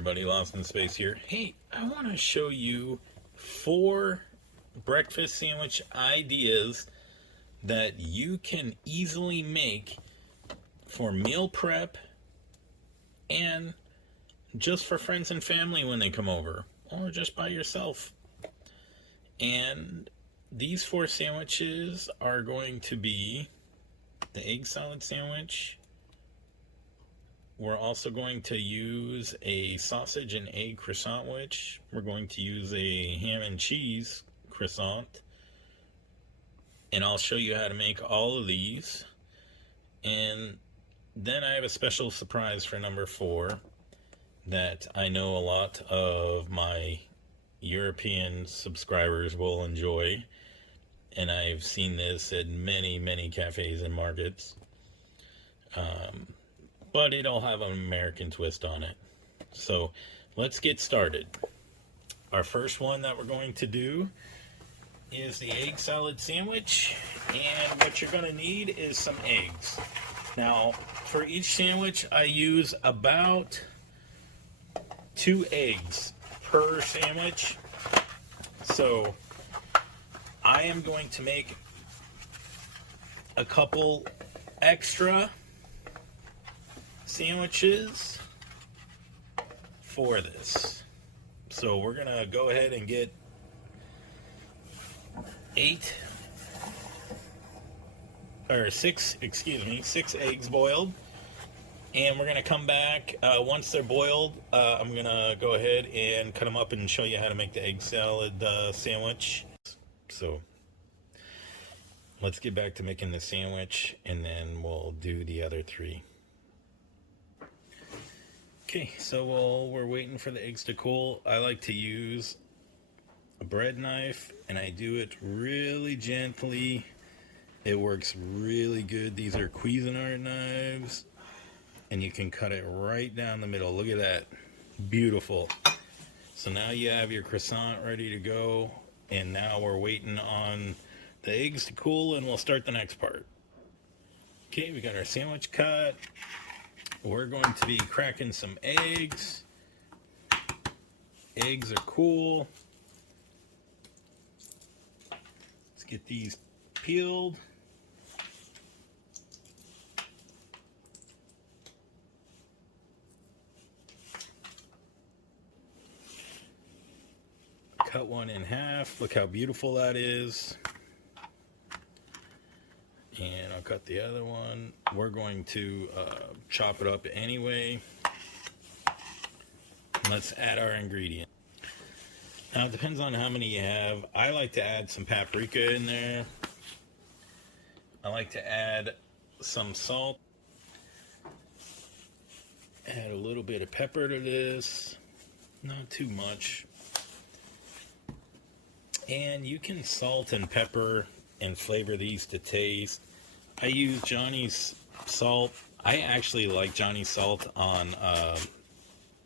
everybody, Lost in Space here. Hey, I want to show you 4 breakfast sandwich ideas that you can easily make for meal prep and just for friends and family when they come over, or just by yourself. And these 4 sandwiches are going to be the egg salad sandwich. We're also going to use a sausage and egg croissant, which we're going to use a ham and cheese croissant. And I'll show you how to make all of these. And then I have a special surprise for number 4 that I know a lot of my European subscribers will enjoy. And I've seen this at many cafes and markets. But it'll have an American twist on it. So let's get started. Our first one that we're going to do is the egg salad sandwich. And what you're going to need is some eggs. Now, for each sandwich, I use about 2 eggs per sandwich. So I am going to make a couple extra sandwiches for this. So we're gonna go ahead and get 6 eggs boiled, and we're gonna come back once they're boiled. I'm gonna go ahead and cut them up and show you how to make the egg salad sandwich. So let's get back to making the sandwich, and then we'll do the other 3. Okay, so while we're waiting for the eggs to cool, I like to use a bread knife, and I do it really gently. It works really good. These are Cuisinart knives, and you can cut it right down the middle. Look at that. Beautiful. So now you have your croissant ready to go, and now we're waiting on the eggs to cool, and we'll start the next part. Okay, we got our sandwich cut. We're going to be cracking some eggs. Eggs are cool. Let's get these peeled. Cut one in half. Look how beautiful that is. And I'll cut the other one. We're going to chop it up anyway. Let's add our ingredients. Now it depends on how many you have. I like to add some paprika in there. I like to add some salt. Add a little bit of pepper to this. Not too much. And you can salt and pepper and flavor these to taste. I use Johnny's salt. I actually like Johnny's salt on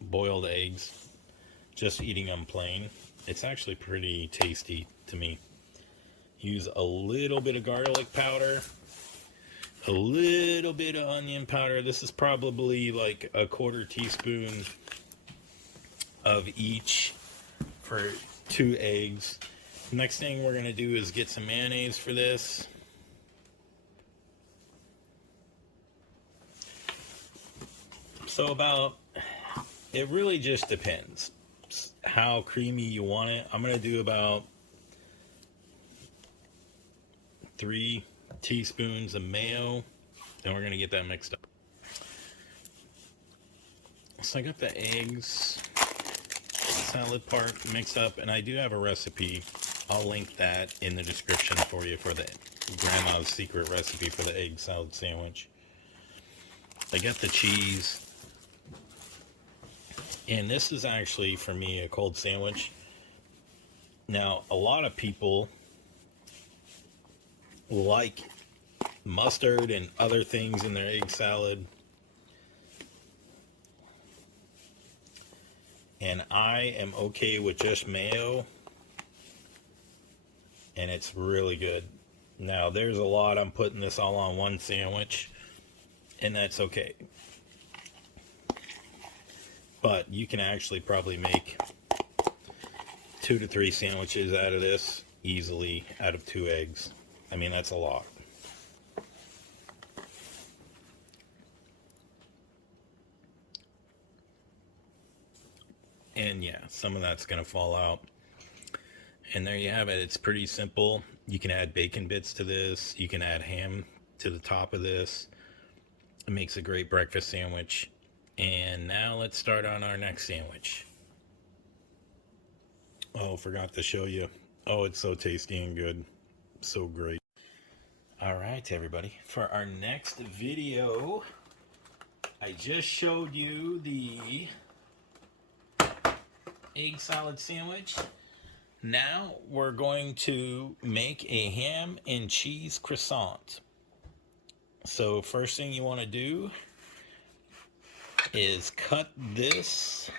boiled eggs, just eating them plain. It's actually pretty tasty to me. Use a little bit of garlic powder, a little bit of onion powder. This is probably like a 1/4 teaspoon of each for 2 eggs. Next thing we're going to do is get some mayonnaise for this. So it really just depends how creamy you want it. I'm going to do about 3 teaspoons of mayo, and we're going to get that mixed up. So I got the eggs, salad part mixed up, and I do have a recipe. I'll link that in the description for you for the grandma's secret recipe for the egg salad sandwich. I got the cheese. And this is actually, for me, a cold sandwich. Now, a lot of people like mustard and other things in their egg salad. And I am okay with just mayo. And it's really good. Now, there's a lot. I'm putting this all on one sandwich. And that's okay. but you can actually probably make 2 to 3 sandwiches out of this easily out of 2 eggs. I mean, that's a lot. And yeah, some of that's going to fall out. And there you have it. It's pretty simple. You can add bacon bits to this. You can add ham to the top of this. It makes a great breakfast sandwich. And now let's start on our next sandwich. Oh, forgot to show you. Oh, it's so tasty and good. So great. All right, everybody. For our next video, I just showed you the egg salad sandwich. Now we're going to make a ham and cheese croissant. So first thing you want to do is cut this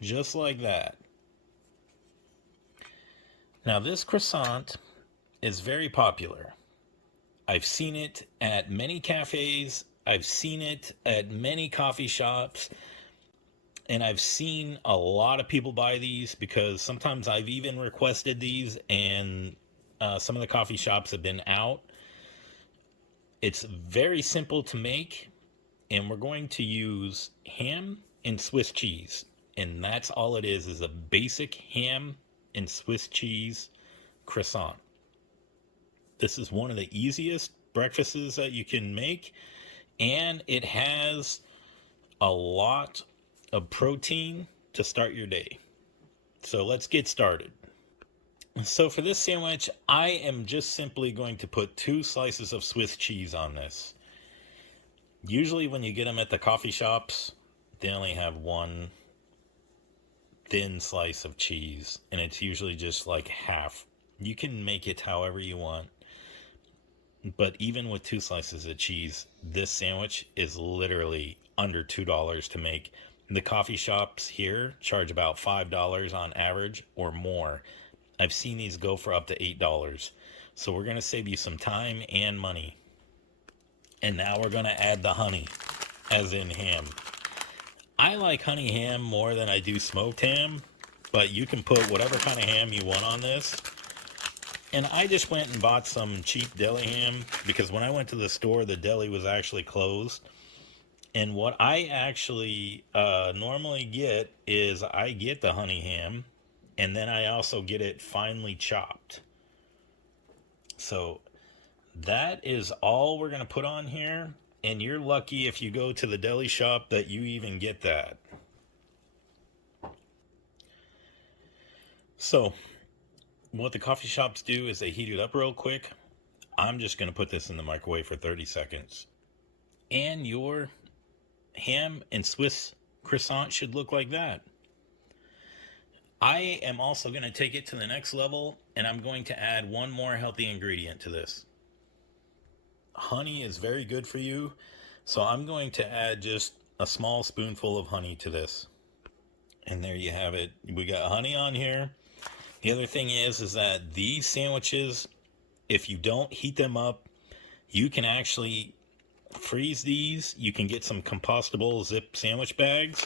just like that. Now this croissant is very popular. I've seen it at many cafes. I've seen it at many coffee shops. And I've seen a lot of people buy these because sometimes I've even requested these and some of the coffee shops have been out. It's very simple to make, and we're going to use ham and Swiss cheese. And that's all it is a basic ham and Swiss cheese croissant. This is one of the easiest breakfasts that you can make, and it has a lot of protein to start your day. So let's get started. So for this sandwich, I am just simply going to put 2 slices of Swiss cheese on this. Usually when you get them at the coffee shops, they only have 1 thin slice of cheese, and it's usually just like half. You can make it however you want, but even with 2 slices of cheese, this sandwich is literally under $2 to make. The coffee shops here charge about $5 on average or more. I've seen these go for up to $8. So we're going to save you some time and money. And now we're going to add the honey, as in ham. I like honey ham more than I do smoked ham, but you can put whatever kind of ham you want on this. And I just went and bought some cheap deli ham because when I went to the store, the deli was actually closed. And what I actually normally get is I get the honey ham, and then I also get it finely chopped. So that is all we're going to put on here. And you're lucky if you go to the deli shop that you even get that. So what the coffee shops do is they heat it up real quick. I'm just going to put this in the microwave for 30 seconds. And your ham and Swiss croissant should look like that. I am also going to take it to the next level, and I'm going to add one more healthy ingredient to this. Honey is very good for you, so I'm going to add just a small spoonful of honey to this. And there you have it. We got honey on here. The other thing is that these sandwiches, if you don't heat them up, you can actually freeze these. You can get some compostable zip sandwich bags.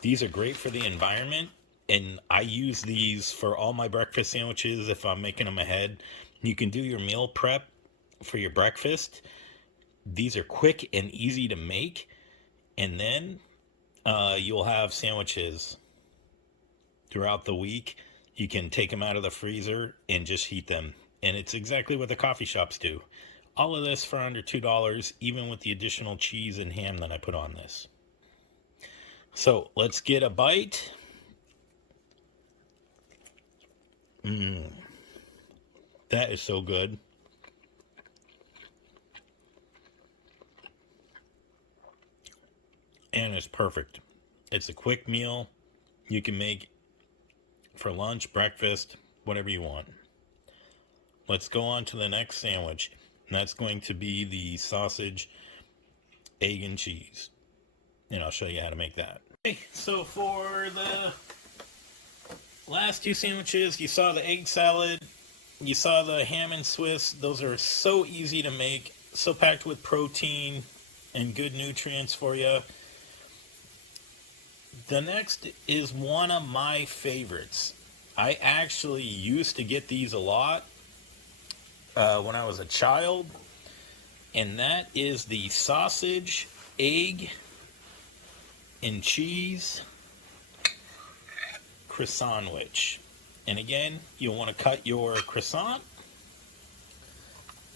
These are great for the environment, and I use these for all my breakfast sandwiches if I'm making them ahead. You can do your meal prep for your breakfast. These are quick and easy to make, and then you'll have sandwiches throughout the week. You can take them out of the freezer and just heat them, and it's exactly what the coffee shops do. All of this for under $2, even with the additional cheese and ham that I put on this. So let's get a bite. That is so good. And it's perfect. It's a quick meal you can make for lunch, breakfast, whatever you want. Let's go on to the next sandwich. And that's going to be the sausage, egg, and cheese. And I'll show you how to make that. Okay, so for the last 2 sandwiches, you saw the egg salad, you saw the ham and Swiss. Those are so easy to make, so packed with protein and good nutrients for you. The next is one of my favorites. I actually used to get these a lot when I was a child, and that is the sausage, egg, and cheese croissant sandwich. And again, you'll want to cut your croissant,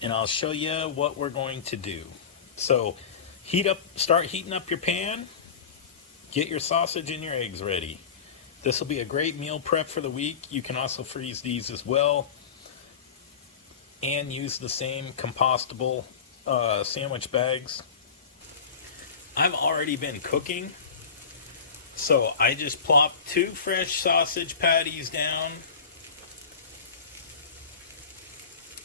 and I'll show you what we're going to do. So, start heating up your pan. Get your sausage and your eggs ready. This will be a great meal prep for the week. You can also freeze these as well, and use the same compostable sandwich bags. I've already been cooking, so I just plop 2 fresh sausage patties down,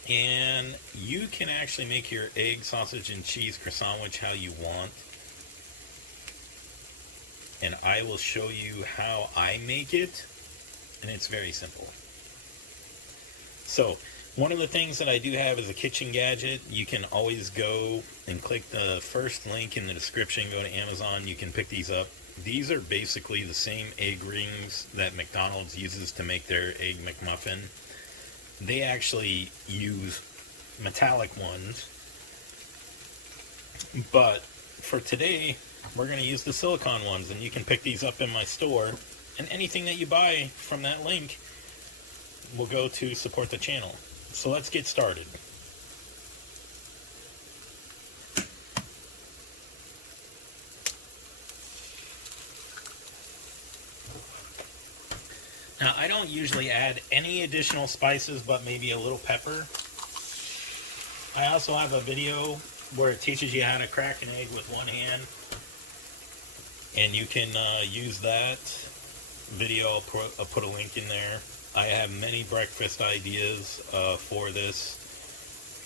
and you can actually make your egg, sausage, and cheese croissant sandwich how you want, and I will show you how I make it, and it's very simple. So, one of the things that I do have is a kitchen gadget. You can always go and click the first link in the description, go to Amazon, you can pick these up. These are basically the same egg rings that McDonald's uses to make their Egg McMuffin. They actually use metallic ones, but for today, we're going to use the silicone ones, and you can pick these up in my store, and anything that you buy from that link will go to support the channel. So let's get started. Now, I don't usually add any additional spices but maybe a little pepper. I also have a video where it teaches you how to crack an egg with one hand, and you can use that video. I'll put a link in there. I have many breakfast ideas for this,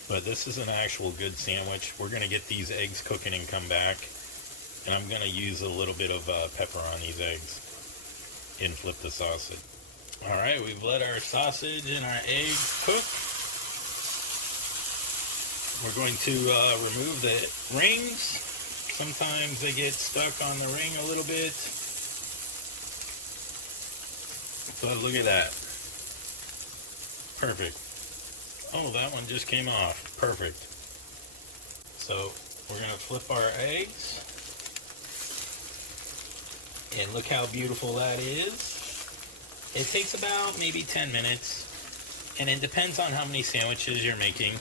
but this is an actual good sandwich. We're going to get these eggs cooking and come back, and I'm going to use a little bit of pepper on these eggs and flip the sausage. Alright, we've let our sausage and our eggs cook. We're going to remove the rings. Sometimes they get stuck on the ring a little bit, but look at that. Perfect. Oh, that one just came off. Perfect. So we're going to flip our eggs. And look how beautiful that is. It takes about maybe 10 minutes. And it depends on how many sandwiches you're making.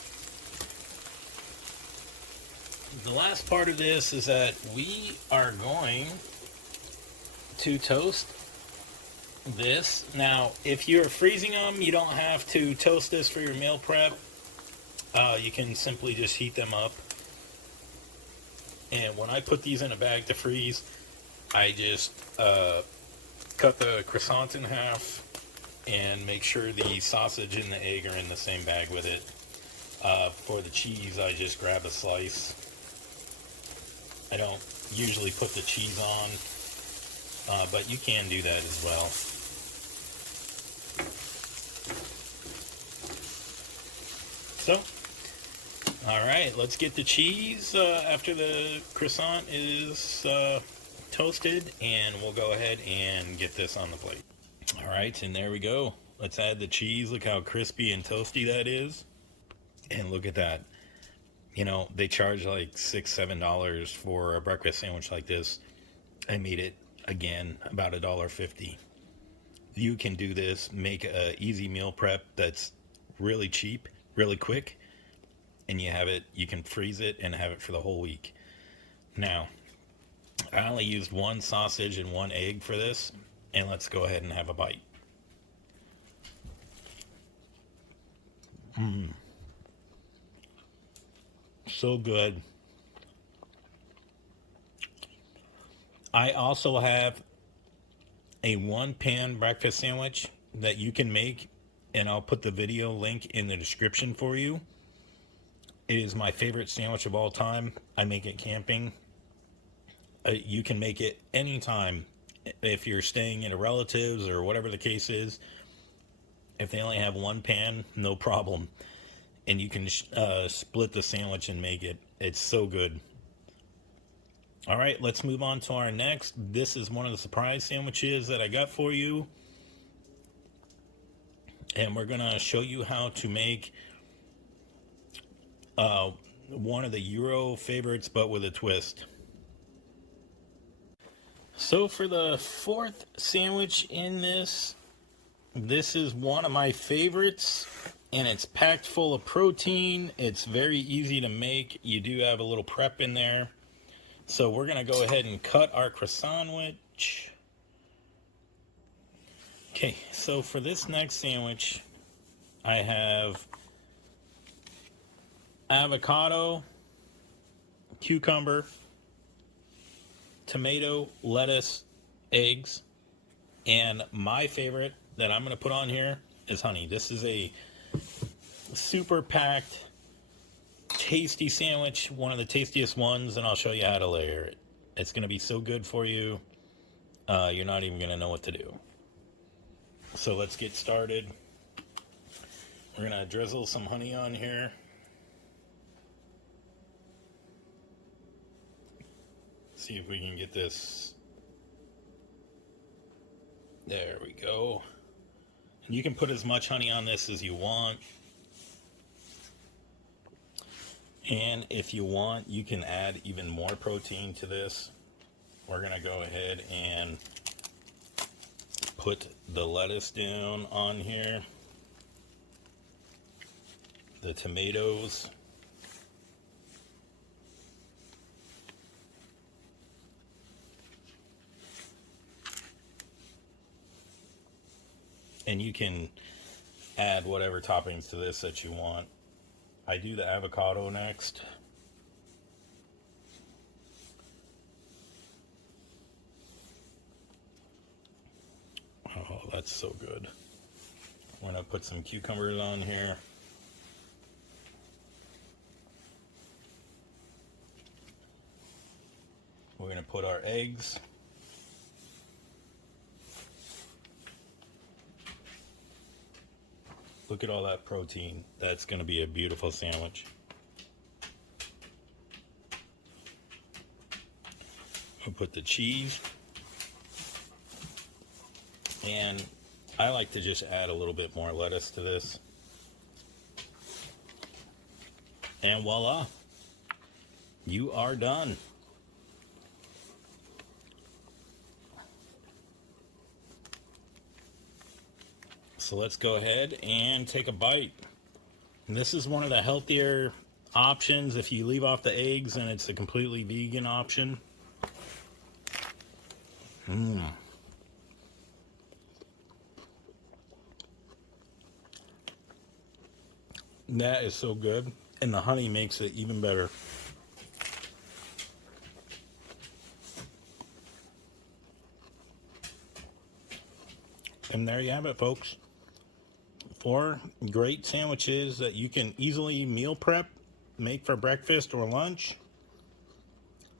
The last part of this is that we are going to toast this. Now, if you're freezing them, you don't have to toast this for your meal prep. You can simply just heat them up. And when I put these in a bag to freeze, I just cut the croissant in half and make sure the sausage and the egg are in the same bag with it. For the cheese, I just grab a slice. I don't usually put the cheese on, but you can do that as well. So, alright, let's get the cheese after the croissant is toasted, and we'll go ahead and get this on the plate. Alright, and there we go. Let's add the cheese. Look how crispy and toasty that is. And look at that. You know, they charge like $6-7 for a breakfast sandwich like this. I made it, again, about $1.50. You can do this, make a easy meal prep that's really cheap, really quick, and you can freeze it and have it for the whole week. Now, I only used 1 sausage and 1 egg for this, and let's go ahead and have a bite. So good. I also have a 1-pan breakfast sandwich that you can make, and I'll put the video link in the description for you. It is my favorite sandwich of all time. I make it camping. You can make it anytime if you're staying at a relative's or whatever the case is. If they only have 1 pan, no problem. And you can split the sandwich and make it. It's so good. All right, let's move on to our next. This is one of the surprise sandwiches that I got for you. And we're going to show you how to make one of the Euro favorites, but with a twist. So for the fourth sandwich in this is one of my favorites, and it's packed full of protein. It's very easy to make. You do have a little prep in there. So we're going to go ahead and cut our croissant sandwich. Okay, so for this next sandwich, I have avocado, cucumber, tomato, lettuce, eggs, and my favorite that I'm going to put on here is honey. This is a super packed, tasty sandwich, one of the tastiest ones, and I'll show you how to layer it. It's going to be so good for you, you're not even going to know what to do. So let's get started. We're going to drizzle some honey on here. See if we can get this. There we go. And you can put as much honey on this as you want. And if you want, you can add even more protein to this. We're going to go ahead and put the lettuce down on here. The tomatoes. And you can add whatever toppings to this that you want. I do the avocado next. Oh, that's so good. We're going to put some cucumbers on here. We're going to put our eggs. Look at all that protein. That's going to be a beautiful sandwich. We'll put the cheese. And I like to just add a little bit more lettuce to this. And voila, you are done. So let's go ahead and take a bite. And this is one of the healthier options. If you leave off the eggs, and it's a completely vegan option. That is so good. And the honey makes it even better. And there you have it, folks. 4 great sandwiches that you can easily meal prep, make for breakfast or lunch,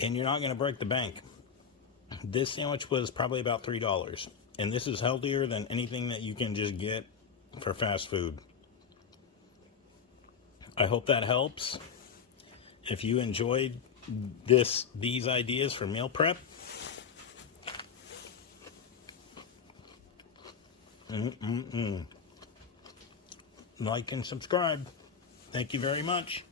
and you're not going to break the bank. This sandwich was probably about $3, and this is healthier than anything that you can just get for fast food. I hope that helps. If you enjoyed these ideas for meal prep, like and subscribe. Thank you very much.